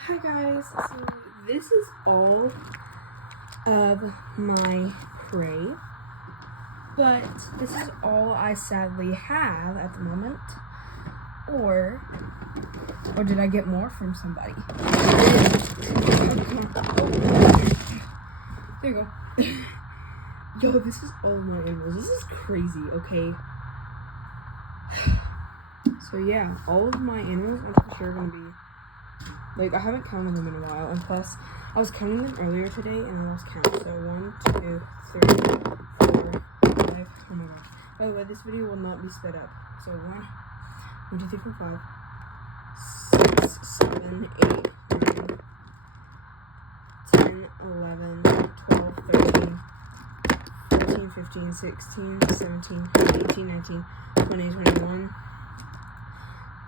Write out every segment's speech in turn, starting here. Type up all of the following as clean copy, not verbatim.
Hi guys, so this is all of my prey, but this is all I sadly have at the moment. Or did I get more from somebody? There you go. Yo, this is all of my animals. This is crazy, okay? So yeah, all of my animals I'm for sure gonna be, like, I haven't counted them in a while, and plus, I was counting them earlier today, and I lost count. So 1, 2, 3, 4, 5, oh my gosh. By the way, this video will not be sped up. So 1, 2, 3, 4, 5, 6, 7, 8, 9, 10, 11, 12, 13, 14, 15, 16, 17, 18, 19, 20, 21,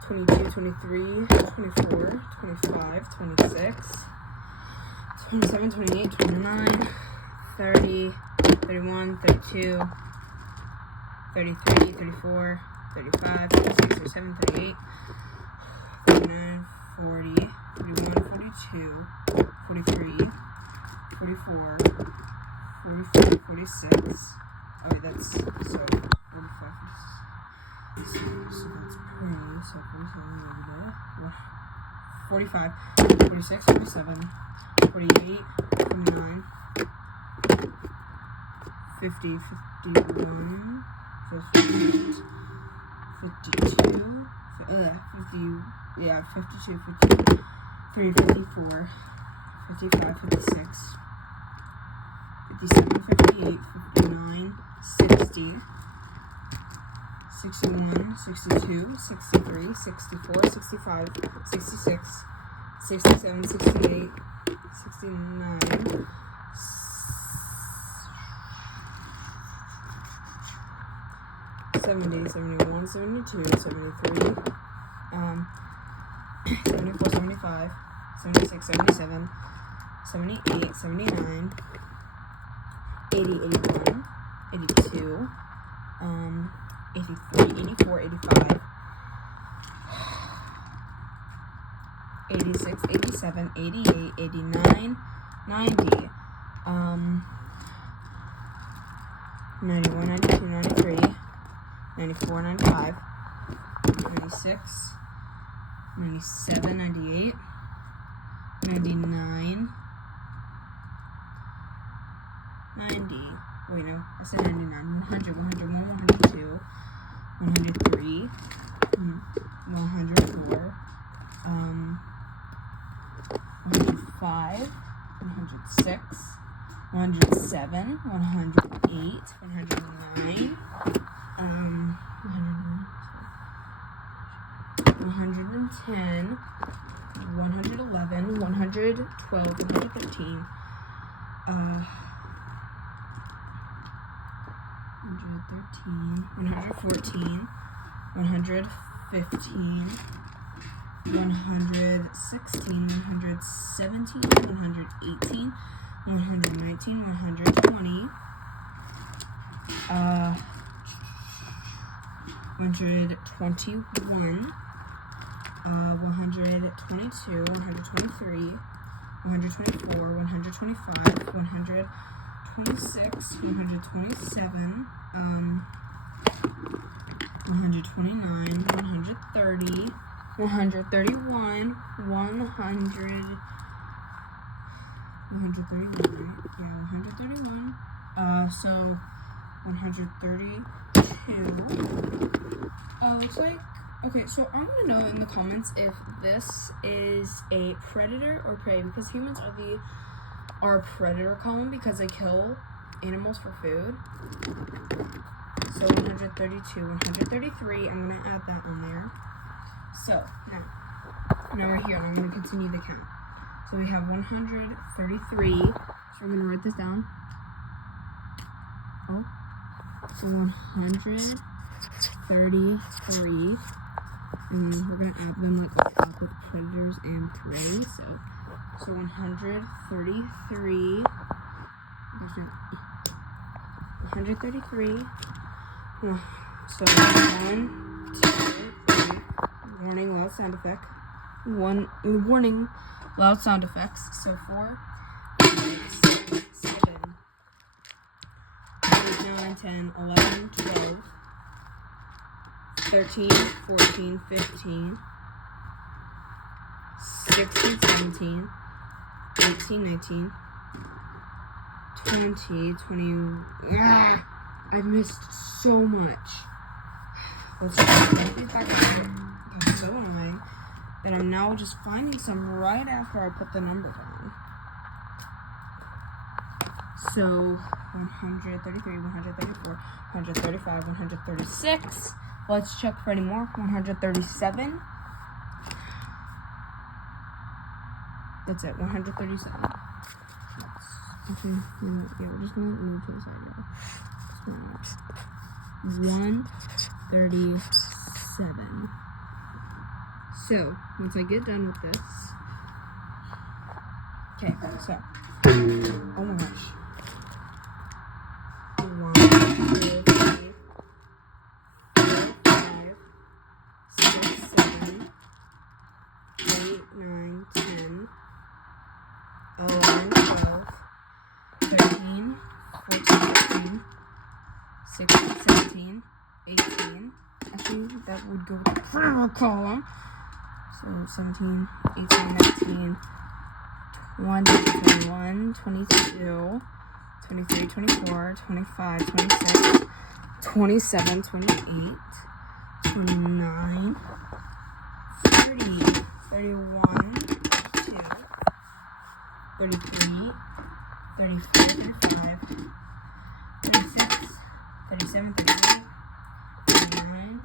22, 23, 24, 25, 26, 27, 28, 29, 30, 31, 32, 33, 34, 35, 36, 37, 38, 39, 40, 41, 42, 43, 44, 45, 46. Oh wait, that's so 45, 46. So that's prey, so 47 over there. 45, 46, 47, 48, 49, 50, 51, 52, 53, 54, 55, 56, 57, 58, 59, 60, 61, 62, 63, 64, 65, 66, 67, 68, 69, 70, 71, 72, 73, 74, 75, 76, 77, 78, 79, 80, 81, 82, 83, 84, 85, 86, 87, 88, 89, 90, 91, 92, 93, 94, 95, 96, 97, 98, 99, 90, wait no, I said 99, 100, 101, 102, 103, 104, 105, 106, 107, 108, 109, 110, 111, 112, 113, 114, 115, 116, 117, 118, 119, 120, 121, 122, 123, 124, 125, 126, 127, 129, 130, 131, 131, yeah, 131, so 132, looks like, okay, so I want to know in the comments if this is a predator or prey, because humans are a predator column because they kill animals for food. So 132, 133, I'm going to add that on there. So, now we're here, and I'm going to continue the count. So we have 133, so I'm going to write this down. Oh, so 133, and then we're going to add them like on top with predators and prey. So 133, 133, so 1, 2, 3, warning, loud sound effect, warning, loud sound effects. So 4, 5, 6, 7, 8, 9, 10, 11, 12, 13, 14, 15, 16, 17, 18, 19, 20, 20. I've missed so much. Let's just get these back out. That's so annoying. And I'm now just finding some right after I put the numbers on. So 133, 134, 135, 136. Let's check for any more. 137. That's it, 137. Okay, yeah, we're just gonna move to the side now. 137. So, once I get done with this. Okay, so. Oh my gosh. 1, 2, 3, 4, 5, 6, 7, 8, 9, 10, 11, 12, 13, 14, 15, 16, 17, 18. Actually, that would go with the purple column. So 17, 18, 19, 20, 21, 22, 23, 24, 25, 26, 27, 28, 29, 30, 31, 32, 33, 34, 35, 36, 37, 38, 39,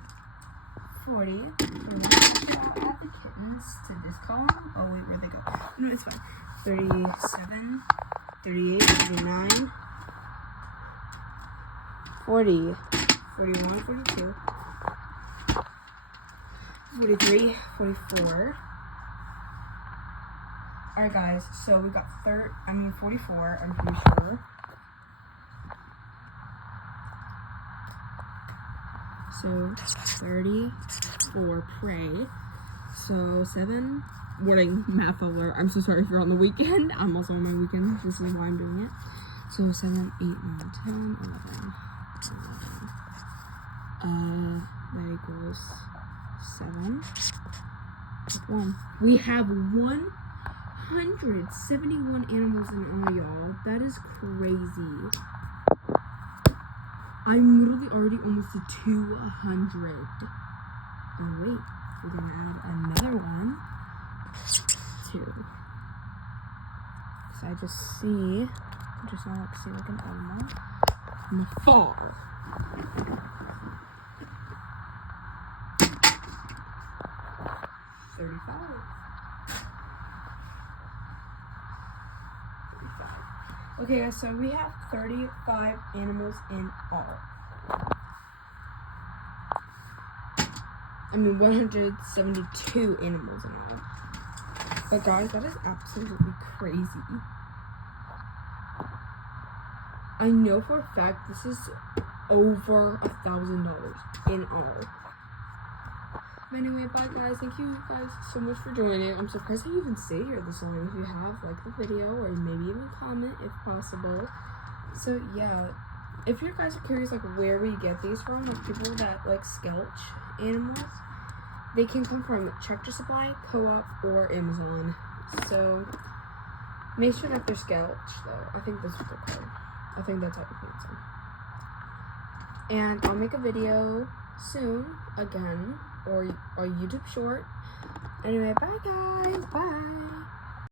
40. We're going to add the kittens to this column. Oh wait, where'd they go? No, it's fine. 37, 38, 39, 40, 41, 42, 43, 44. Alright guys, so we got 44, I'm pretty sure. So 34 prey. So 7. Warning, math alert. I'm so sorry if you're on the weekend. I'm also on my weekend. This is why I'm doing it. So 7, 8, 9, 10, 11. That equals 7. 1. We have 171 animals in all, y'all. That is crazy. I'm literally already almost to 200. Oh wait, we're gonna add another one. 2. So I just see, just now like see like an animal from afar. 35. Okay guys, so we have 35 animals in all. I mean 172 animals in all. But guys, that is absolutely crazy. I know for a fact this is over $1,000 in all. But anyway, bye guys. Thank you guys so much for joining. I'm surprised I even stayed here this long. If you have, like the video or maybe even comment if possible. So yeah, if you guys are curious like where we get these from, like people that like skelch animals, they can come from Tractor Supply, Co-op, or Amazon. So make sure that they're skelch though. I think that's what they're called. I think that's how you pronounce them. And I'll make a video soon again, or a YouTube short. Anyway, bye guys, bye.